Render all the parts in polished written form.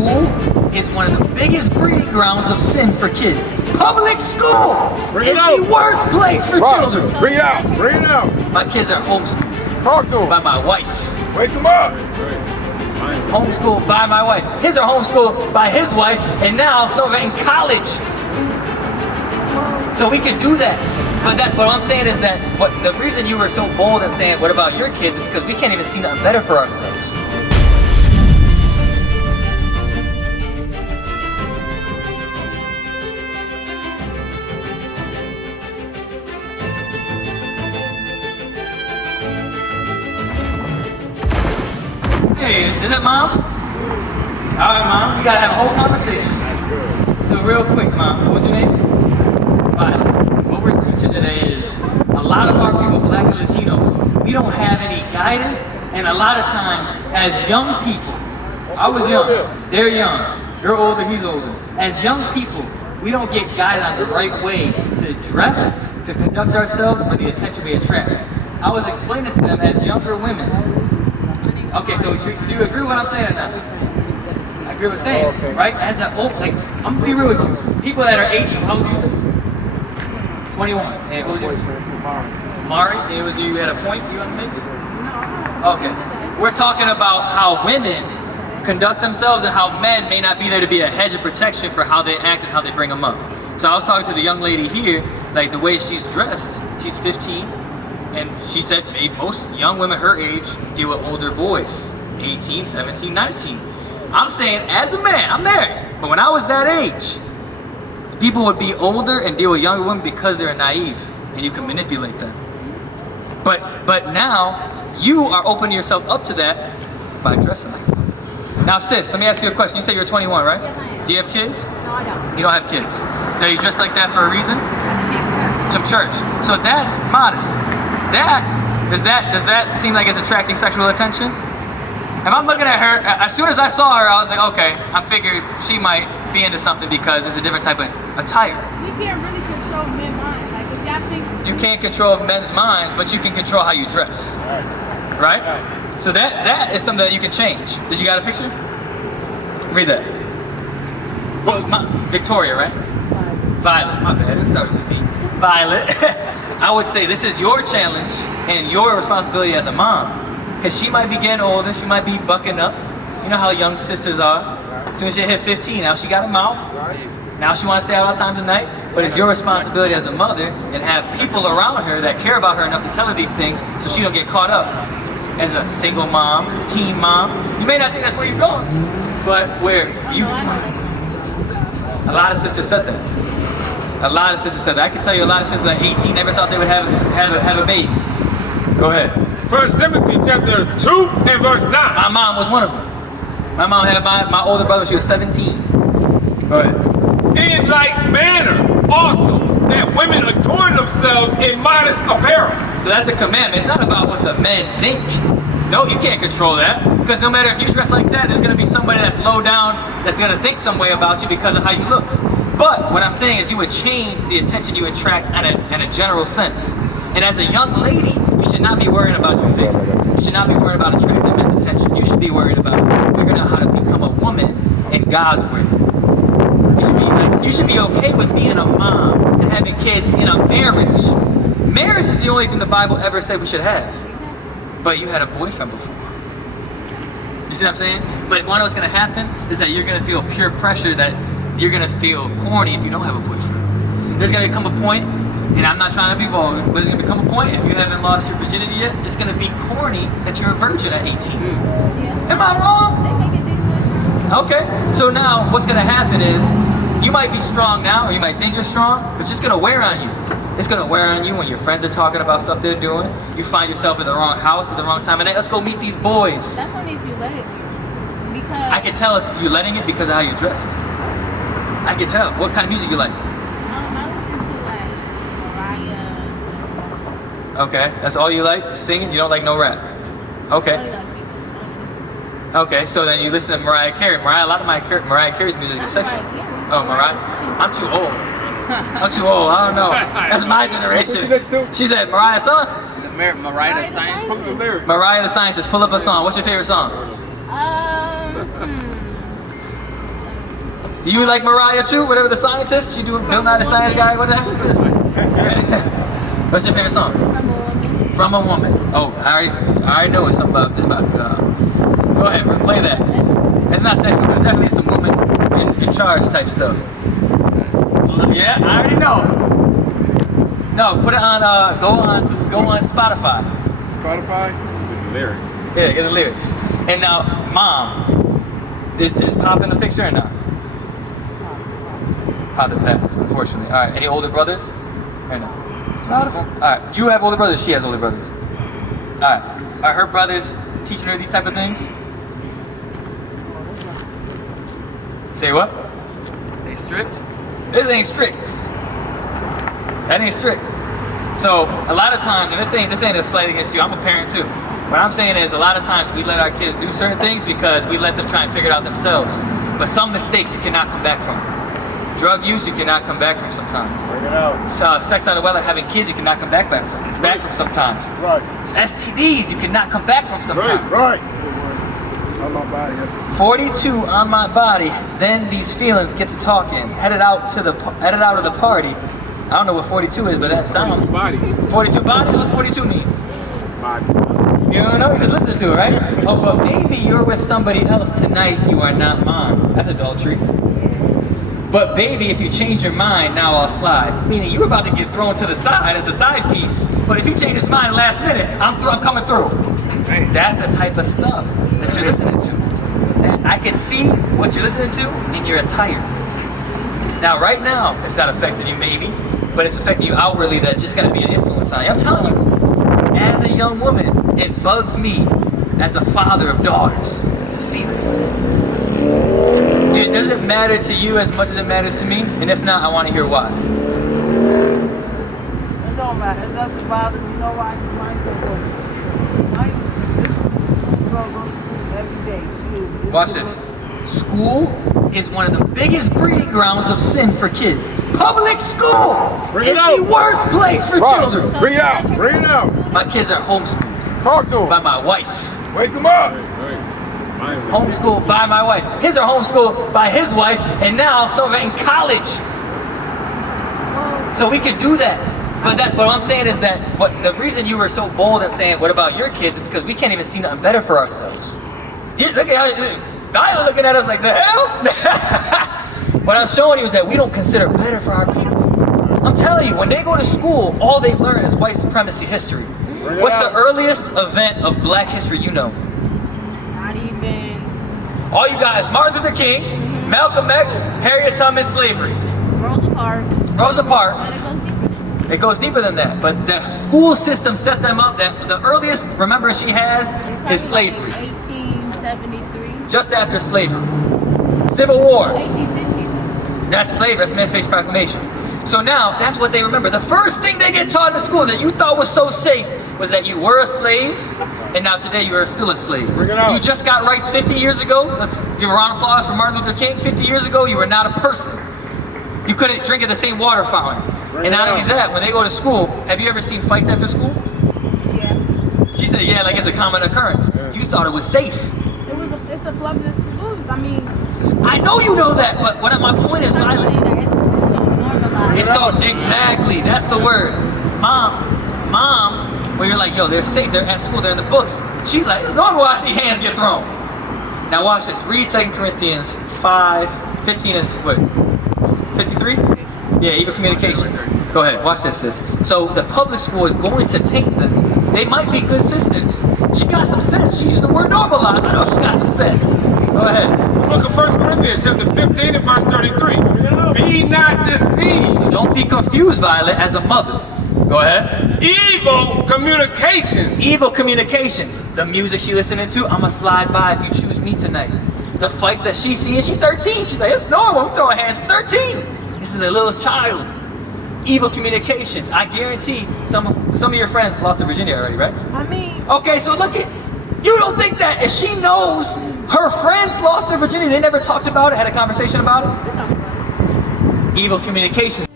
school is one of the biggest breeding grounds of sin for kids. Public school is the worst place for children. Bring it out. Bring it out. My kids are homeschooled. Talk to him. By my wife. Wake him up. Homeschooled by my wife. His are homeschooled by his wife, and now some of it in college. So we can do that. But what I'm saying is that the reason you were so bold in saying, what about your kids, is because we can't even see nothing better for ourselves. Hey, is that Mom? All right, Mom, you gotta have a whole conversation. So real quick, Mom, what was your name? Violet. What we're teaching today is a lot of our people, Black and Latinos, we don't have any guidance, and a lot of times, as young people, I was young, they're young, you're older, he's older. As young people, we don't get guided on the right way to dress, to conduct ourselves, or the attention we attract. I was explaining to them as younger women. Okay, so do you agree with what I'm saying or not? I agree with saying, right? As an old, like, I'm gonna be real with you. People that are 18, how old are you, sis? 21. And what was your Mari? And was you at a point you want to make? No. Okay. We're talking about how women conduct themselves and how men may not be there to be a hedge of protection for how they act and how they bring them up. So I was talking to the young lady here, like the way she's dressed, she's 15. And she said most young women her age deal with older boys, 18, 17, 19. I'm saying, as a man, I'm married, but when I was that age, people would be older and deal with younger women because they're naive, and you can manipulate them. But now, you are opening yourself up to that by dressing like that. Now sis, let me ask you a question. You say you're 21, right? Yes, I am. Do you have kids? No, I don't. You don't have kids. So you dress like that for a reason? Some church. So that's modest. Does that seem like it's attracting sexual attention? If I'm looking at her, as soon as I saw her, I was like, okay, I figured she might be into something because it's a different type of attire. We can't really control men's minds. Like, if y'all think You can't control men's minds, but you can control how you dress. Right? So that is something that you can change. Did you got a picture? Read that. So, Victoria, right? Violet, my bad, it started with me. Violet. I would say this is your challenge and your responsibility as a mom. Because she might be getting older, she might be bucking up. You know how young sisters are. As soon as she hit 15, now she got a mouth. Now she wants to stay out all times of night. But it's your responsibility as a mother and have people around her that care about her enough to tell her these things so she don't get caught up. As a single mom, teen mom, you may not think that's where you're going, but where you... A lot of sisters said that. A lot of sisters said that. I can tell you a lot of sisters at 18 never thought they would have a baby. Go ahead. 1 Timothy chapter 2 and verse 9. My mom was one of them. My mom had my older brother, she was 17. Go ahead. In like manner also that women adorn themselves in modest apparel. So that's a commandment. It's not about what the men think. No, you can't control that. Because no matter if you dress like that, there's going to be somebody that's low down that's going to think some way about you because of how you looked. But what I'm saying is you would change the attention you attract in a general sense. And as a young lady, you should not be worrying about your figure. You should not be worried about attracting men's attention. You should be worried about figuring out how to become a woman in God's way. You should be okay with being a mom and having kids in a marriage. Marriage is the only thing the Bible ever said we should have. But you had a boyfriend before. You see what I'm saying? But what's going to happen is that you're going to feel peer pressure that you're going to feel corny if you don't have a boyfriend. There's going to come a point, and I'm not trying to be vulgar, but there's going to become a point if you haven't lost your virginity yet, it's going to be corny that you're a virgin at 18. Yeah. Am I wrong? they make it different. Okay, so now what's going to happen is you might be strong now, or you might think you're strong, but it's just going to wear on you. It's going to wear on you when your friends are talking about stuff they're doing. You find yourself in the wrong house at the wrong time of night. Let's go meet these boys. That's only if you let it be. Because I can tell you're letting it because of how you're dressed. I can tell. What kind of music you like? I listen to like Mariah. Okay, that's all you like? Singing? You don't like no rap? Okay. Okay, so then you listen to Mariah Carey. A lot of Mariah Carey's music is sexual. Oh, Mariah? I'm too old. I'm too old. I don't know. That's my generation. She said, Mariah song? Mariah the Scientist. Mariah the Scientist. Pull up a song. What's your favorite song? Do you like Mariah too? Whatever the scientist? You do Bill Nye the Science Guy? What the heck? What's your favorite song? From a Woman. Oh, I already know it's something about this. Go ahead, play that. It's not sexual, but definitely some woman in charge type stuff. Yeah, I already know. No, put it on. Go on Spotify. Spotify? The lyrics. Yeah, get the lyrics. And now, Mom, is Pop in the picture or not? Pop passed, unfortunately. All right. Any older brothers? Or no? Not of them. All right. You have older brothers. She has older brothers. All right. Are her brothers teaching her these type of things? Say what? They strict? This ain't strict. That ain't strict. So a lot of times, and this ain't a slight against you. I'm a parent too. What I'm saying is, a lot of times we let our kids do certain things because we let them try and figure it out themselves. But some mistakes you cannot come back from. Drug use you cannot come back from sometimes. Bring it out. Sex out of wedlock, having kids you cannot come back from sometimes. Right. STDs you cannot come back from sometimes. Right. On my body, yes. 42 on my body. Then these feelings get to talking. Headed out of the party. I don't know what 42 is, but that sounds. 42 bodies. 42 bodies? What's 42 mean? Body. You don't know? You just listen to it, right? Oh, but maybe you're with somebody else tonight. You are not mine. That's adultery. But baby, if you change your mind, now I'll slide. Meaning you're about to get thrown to the side as a side piece. But if he changes his mind last minute, I'm coming through. That's the type of stuff that you're listening to. And I can see what you're listening to in your attire. Now, right now, it's not affecting you maybe, but it's affecting you outwardly. That's just going to be an influence on you. I'm telling you, as a young woman, it bugs me as a father of daughters to see this. Dude, does it matter to you as much as it matters to me? And if not, I want to hear why. It don't matter. It doesn't bother me. You know why? Because mine's so good. This one is a school girl, go to school every day. She is. Watch this. School is one of the biggest breeding grounds of sin for kids. Public school is the worst place for children. Bring it out. Bring it out. My kids are homeschooled Talk to by him. my wife. Wake him up. Homeschooled by my wife. His are homeschooled by his wife, and now some of it in college. So we can do that. But what I'm saying is that the reason you were so bold in saying, what about your kids, is because we can't even see nothing better for ourselves. Look at how Viola looking at us like, the hell? What I'm showing you is that we don't consider better for our people. I'm telling you, when they go to school, all they learn is white supremacy history. What's the earliest event of black history you know? Not even. All you got is Martin Luther King, Malcolm X, Harriet Tubman, slavery. Rosa Parks. Rosa Parks. And it goes deeper than that. It goes deeper than that, but the school system set them up that the earliest remembrance she has is slavery. 1873. Just after slavery. Civil War. 1860. That's slavery, that's Emancipation Proclamation. So now, that's what they remember. The first thing they get taught in school that you thought was so safe was that you were a slave, and now today you are still a slave. Bring it out. You just got rights 50 years ago. Let's give a round of applause for Martin Luther King. 50 years ago, you were not a person. You couldn't drink at the same water fountain. And not only that, when they go to school, have you ever seen fights after school? Yeah. She said, yeah, like it's a common occurrence. You thought it was safe. It's a public school. I mean, I know you know that, but my point is I'm saying violent. that it's so normalized. It's so, exactly, that's the word. Mom, where you're like, yo, they're safe, they're at school, they're in the books. She's like, it's normal I see hands get thrown. Now watch this, read 2 Corinthians 5, 15 and, what, 53? Yeah, Evil Communications. Go ahead, watch this, sis. So the public school is going to taint them. They might be good sisters. She got some sense. She used the word normalized. I know she got some sense. Go ahead. The book of 1 Corinthians, chapter 15 and verse 33. Be not deceived. So don't be confused, Violet, as a mother. Go ahead. Evil communications. Evil communications. The music she listening to, I'ma slide by if you choose me tonight. The fights that she's seeing, she's 13. She's like, it's normal, I'm throwing hands at 13. This is a little child. Evil communications. I guarantee some of your friends lost to Virginia already, right? I mean, Okay, so look at, you don't think that if she knows her friends lost to Virginia, they never talked about it, had a conversation about it? we're talking about it. Evil communications.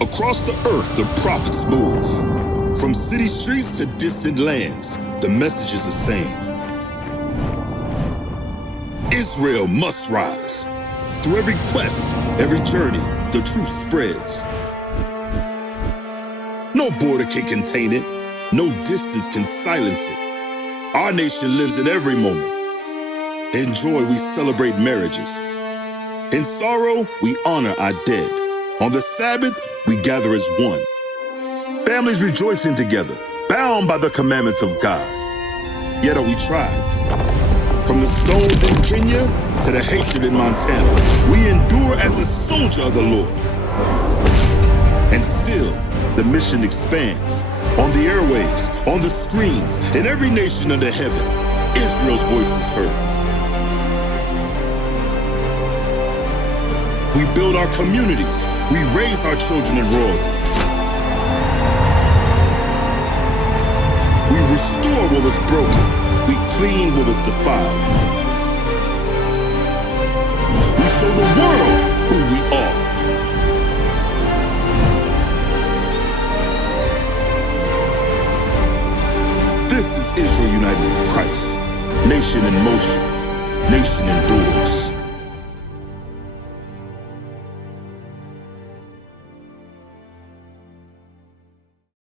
Across the earth, the prophets move. From city streets to distant lands, the message is the same. Israel must rise. Through every quest, every journey, the truth spreads. No border can contain it. No distance can silence it. Our nation lives in every moment. In joy, we celebrate marriages. In sorrow, we honor our dead. On the Sabbath, we gather as one. Families rejoicing together, bound by the commandments of God. Yet are we tried. From the stones in Kenya to the hatred in Montana, we endure as a soldier of the Lord. And still, the mission expands. On the airwaves, on the screens, in every nation under heaven, Israel's voice is heard. We build our communities. We raise our children in royalty. We restore what was broken. We clean what was defiled. We show the world who we are. This is Israel united in Christ. Nation in motion. Nation endures.